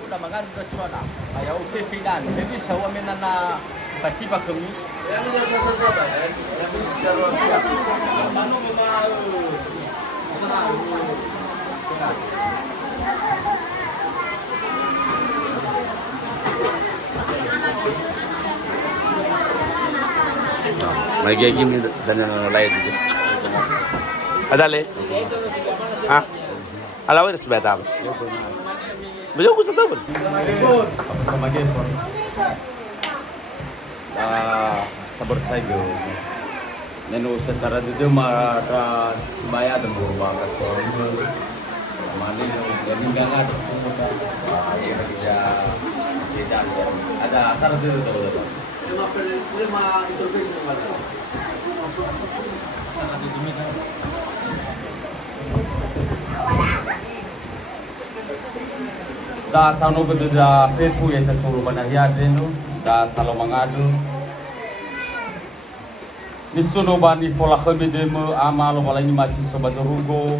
Udah makan udah cuana. Ayah oke filan. Tapi saya mana na baci kami. Yang dia siapa ya? Yang ini sekarang dia. Mano memang. Magiging dan lain dito. Adali. Ah. Alaw rin sa bata. Beliau ko sa tabon. Sama game. Sabar tayo. Nenu secara itu mara sebaya dan berubah ke mana yang gangat ada asal itu Lima interface mana? da tano bedo da fefu ya tasuru bana hiadeno da talo mangado nisuno bani fola khebedemo amalo balani masih sobazorugo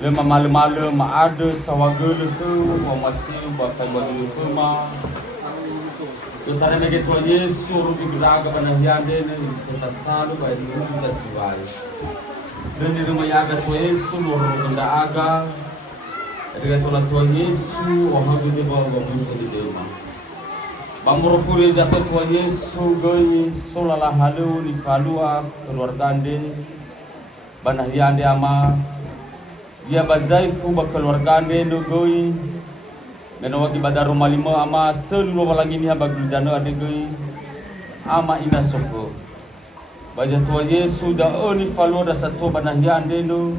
lema malu-malu ma ada sawagele tu wa masih ba kaibadu kuma utara mege to Yesu rubi graga bana hiadene kita talu ba di kita siwai dan di rumah yaga to Yesu loro benda aga dengan Tuhan Tuhan Yesu orang ini bawa bangsa di dalam. Bangmoro furi jatuh Tuhan Yesu gay solala halu ni kalua keluarga ande banah yande ama dia bazai ku ba keluarga ande no gay menawagi badaro malimo ama telu walangi ni habagul dano ade gay ama ina soko. Baja Tuhan Yesu da oni falua da satu banah yande no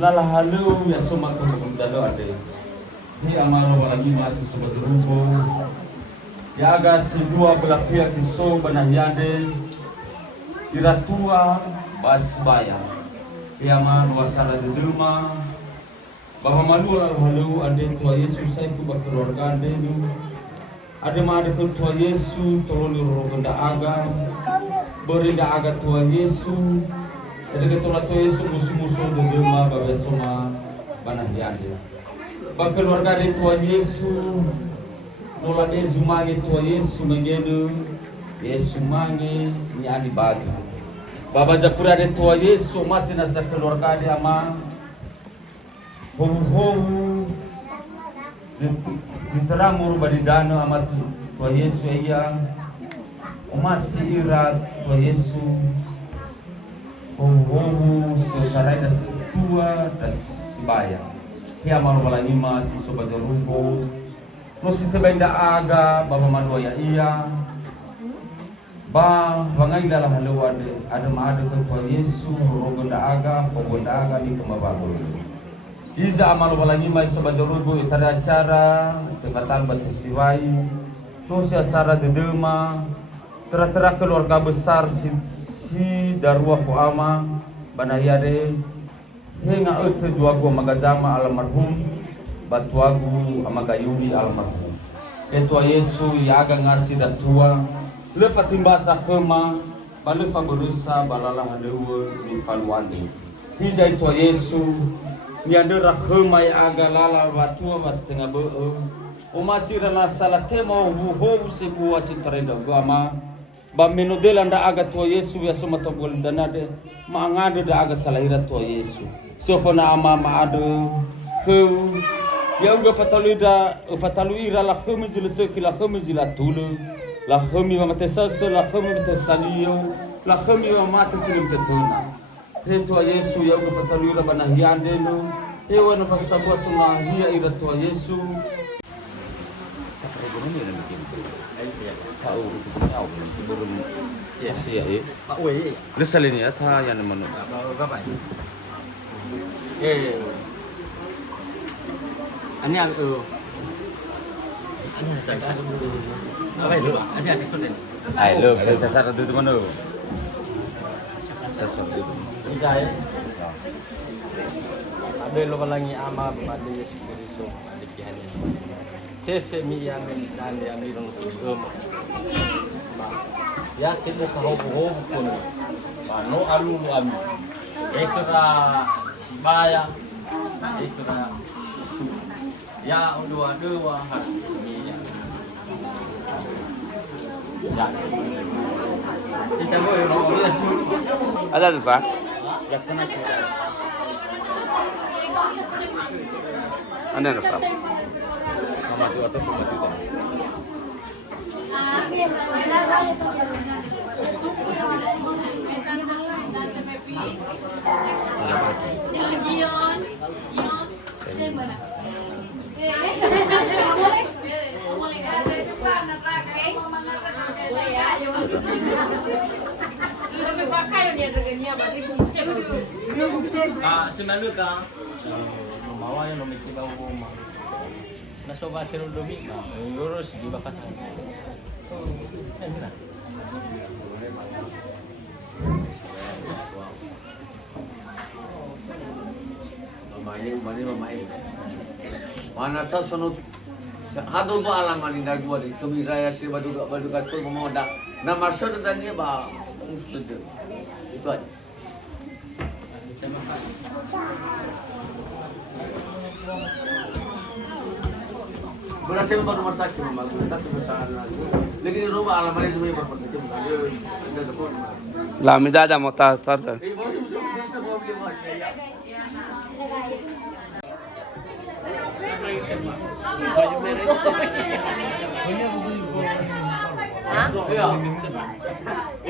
lala halu ya suma ko dalo ade ni amaro wala ni masih sobat rumbo ya aga si dua belah pihak kiso banahyande iratua bas baya ya man wasala de duma bahwa malu halu ade tua Yesus sai ku keluarga ade nu ade ma ade tua Yesus tolong rogenda aga berinda aga tua Yesus. Jadi ketua Yesus musuh-musuh dema babe soma banah yande. Ba keluarga de tua Yesus nola de zumangi tua Yesus mengedu Yesus mangi ni ani bagi. Baba zafura de tua Yesus masih nasa keluarga de ama hohu diteramur badidano ama tua Yesus iya masih irat tua Yesus secara das tua das baya. Pia malu balangima si sobazorumbo. No si tebenda aga baba manua ya iya. Ba bangai dalam halu ada maadu ketua Yesu rogonda aga fogonda aga di kemababul. Iza amalu balangima si sobazorumbo itara acara tebatan batisiwai. No si asara dedema. Tera-tera keluarga besar si darua fuama banayade henga ete duago magazama almarhum batuagu amagayuni almarhum etua Yesu yaga ngasi datua lefa timbasa kema balefa berusa balala hadewe di falwani hija etua Yesu ni andera kema yaga lala batua bas tengah beo o masira la salatema ho seku asitarenda gama ba menodela nda aga tua Yesu ya soma togol danade ma ngade da aga salahira tua Yesu sofona ama ma ado khu ya uga fataluira la khumi zilseki la khumi zilatulu la khumi wa matesasa la khumi matesaliyo la khumi wa matesilim tetuna he tua Yesu ya uga fataluira banahiande no he wana fasabwa suna hiya ira tua Yesu tahu tahu belum yes ya Pak we resal ini ya ta yang mana berapa Ini aku apa itu ada student ayo saya sasar itu mana sasar itu bisa ya ada lo balangi ama pada Yesus Kristus di kihani Tefe mi yamin dan yamin untuk ya kita tahu pun no alu ami Ito na Sibaya. Ito na ya dua-dua harusnya. Ya. Isa mo yung oras. Ada tuh sa? Yaksana ko. Ano na sa? Mama tuwa to pumatuta. Sinalu ka lumawa yung lumikilaw rumah. Nasoba tirong lumi na. Lurus, di ba ka? Ayun na. Mamain. Mana tahu sunut hadul ba alam ani nagwa di kami raya sih baduga tur memoda. Na maksud dan dia ba itu aja. Berasa memang rumah sakit memang tapi besar lagi. Lagi di rumah alam ani cuma rumah sakit bukan dia ada telepon. La midada mo ta tarsan.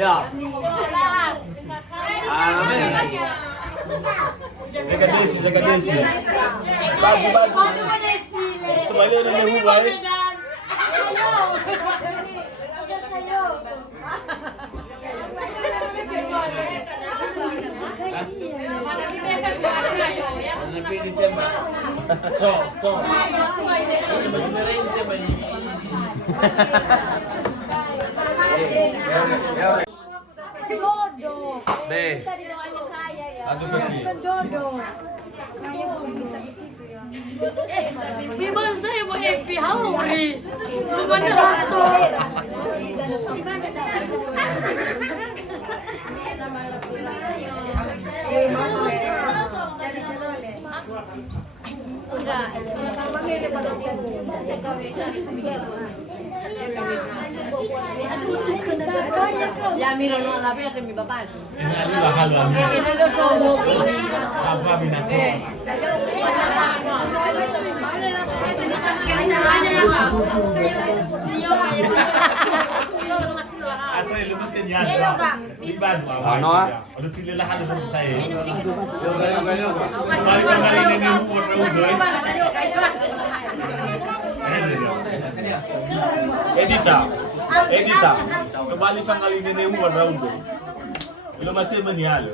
Ya. Amin. Jaga desi. Bagu. Kembali dengan ibu baik. Jodoh. Be. Kita di doanya kaya ya. Aduh, Becky. Bukan jodoh. Kaya bodoh. Bebas saya mau happy hauri. Bukan ratu. Enggak. Ya miro no la veo que mi papá. Ini lahal lah. Ini lo somo. Apa binatang? Atau yang lebih kenyal. Libat. Ano ah? Ada sila lahal sa saya. Yoga. Sorry kembali ini umur Rauzoy. Edita. Kembali sa kali ini umur Rauzoy. Lo masih menyalo.